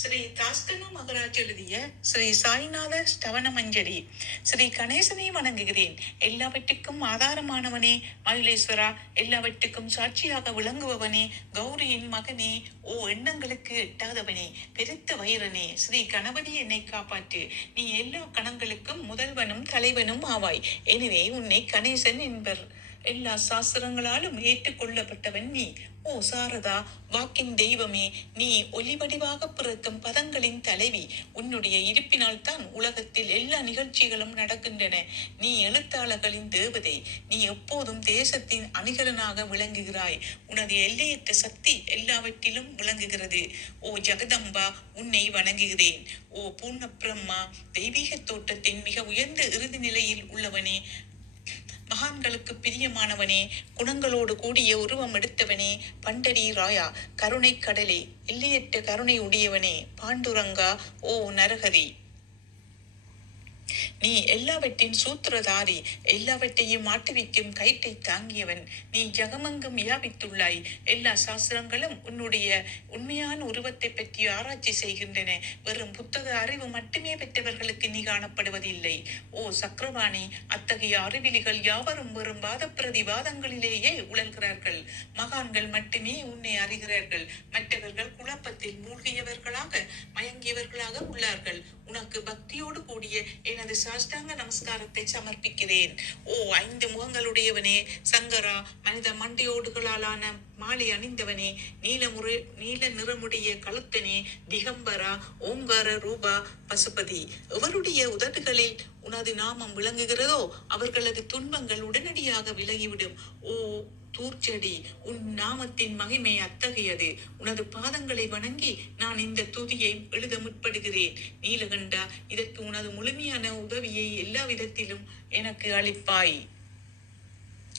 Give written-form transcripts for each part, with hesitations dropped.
ஸ்ரீ தாஸ்கனு மகராஜ் எழுதிய ஸ்ரீ சாய்நாத ஸ்தவன மஞ்சரி. ஸ்ரீ கணேசனை வணங்குகிறேன். எல்லாவற்றுக்கும் ஆதாரமானவனே, மயிலேஸ்வரா, எல்லாவற்றுக்கும் சாட்சியாக விளங்குபவனே, கௌரியின் மகனே, ஓ எண்ணங்களுக்கு எட்டாதவனே, பெருத்த வயிறனே, ஸ்ரீ கணபதி என்னை காப்பாற்று. நீ எல்லா கணங்களுக்கும் முதல்வனும் தலைவனும் ஆவாய். எனவே உன்னை கணேசன் என்பர். எல்லா சாஸ்திரங்களாலும் ஏற்றுக்கொள்ளப்பட்டவன் நீ. ஓ சாரதா, வாக்கின் தெய்வமே, நீ ஒலிவடிவாக பிறக்கும் பதங்களின் தலைவி. உன்னுடைய இருப்பினால் தான் உலகத்தில் எல்லா நிகழ்ச்சிகளும் நடக்கின்றன. நீ எழுத்தாளர்களின் தேவதை. நீ எப்போதும் தேசத்தின் அணிகலனாக விளங்குகிறாய். உனது எல்லையற்ற சக்தி எல்லாவற்றிலும் விளங்குகிறது. ஓ ஜெகதம்பா, உன்னை வணங்குகிறேன். ஓ பூர்ண பிரம்மா, தெய்வீக தோட்டத்தின் மிக உயர்ந்த இறுதி நிலையில் உள்ளவனே, மகான்களுக்கு பிரியமானவனே, குணங்களோடு கூடிய உருவம் எடுத்தவனே, பண்டரி ராயா, கருணை கடலே, எல்லையற்ற கருணை உடையவனே, பாண்டுரங்கா, ஓ நரஹரி, நீ எல்லாவற்றின் சூத்திரதாரி. எல்லாவற்றையும் மாட்டுவிக்கும் கயிற்றை தாங்கியவன். நீ ஜகமங்கும் வியாபித்துள்ளாய். எல்லா சாஸ்திரங்களும் உன்னுடைய உண்மையான உருவத்தை பற்றி ஆராய்ச்சி செய்கின்றன. வெறும் புத்தக அறிவு மட்டுமே பெற்றவர்களுக்கு நீ காணப்படுவதில்லை. ஓ சக்கரவாணி, அத்தகைய அறிவிலிகள் யாவரும் வெறும் வாத பிரதிவாதங்களிலேயே உழல்கிறார்கள். மகான்கள் மட்டுமே உன்னை அறிகிறார்கள். மற்றவர்கள் குழப்பத்தில் மூழ்கியவர்களாக மயங்கியவர்களாக உள்ளார்கள். உனக்கு பக்தியோடு கூடிய எனது சாஷ்டாங்க நமஸ்காரத்தை சமர்ப்பிக்கிறேன். ஓ 5 முகங்களுடையவனே, சங்கரா, மனித மண்டையோடுகளாலான மாலை அணிந்தவனே, நீல நிறமுடைய கழுத்தனே, திகம்பரா, ஓங்கார ரூபா, பசுபதி. எவருடைய உதடுகளில் உனது நாமம் விளங்குகிறதோ அவர்களது துன்பங்கள் உடனடியாக விலகிவிடும். ஓ தூர்ச்செடி, உன் நாமத்தின் மகிமை அத்தகையது. உனது பாதங்களை வணங்கி நான் இந்த துதியை எழுத முற்படுகிறேன். நீலகண்டா, இதற்கு உனது முழுமையான உதவியை எல்லா விதத்திலும் எனக்கு அளிப்பாய்.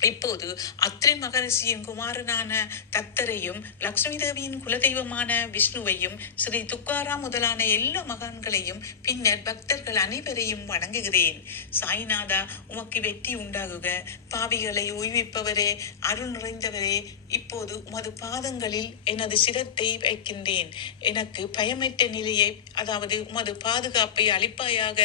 இப்போது அத்ரி மகரிஷியின் குமாரனான தத்தரையும், லக்ஷ்மி தேவியின் குலதெய்வமான விஷ்ணுவையும், ஸ்ரீ துக்காரா முதலான எல்லா மகான்களையும், பின்னர் பக்தர்கள் அனைவரையும் வணங்குகிறேன். சாய்நாதா, உமக்கு வெற்றி உண்டாகுக. பாவிகளை உய்விப்பவரே, அருள் நிறைந்தவரே, இப்போது உமது பாதங்களில் எனது சிரத்தை வைக்கின்றேன். எனக்கு பயமற்ற நிலையை, அதாவது உமது பாதுகாப்பை அளிப்பாயாக.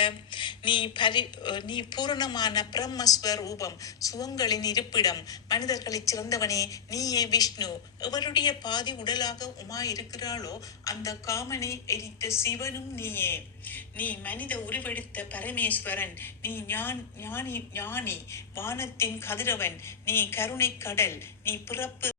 நீ பூரணமான பிரம்மஸ்வர் ரூபம், சுகங்களின் இருப்பிடம், மனிதர்களைச் சிறந்தவனே, நீயே விஷ்ணு. எவருடைய பாதி உடலாக உமா இருக்கிறாளோ அந்த காமனை எரித்த சிவனும் நீயே. நீ மனித உருவெடுத்த பரமேஸ்வரன். நீ ஞானி, வானத்தின் கதிரவன். நீ கருணை கடல். நீ பிறப்பு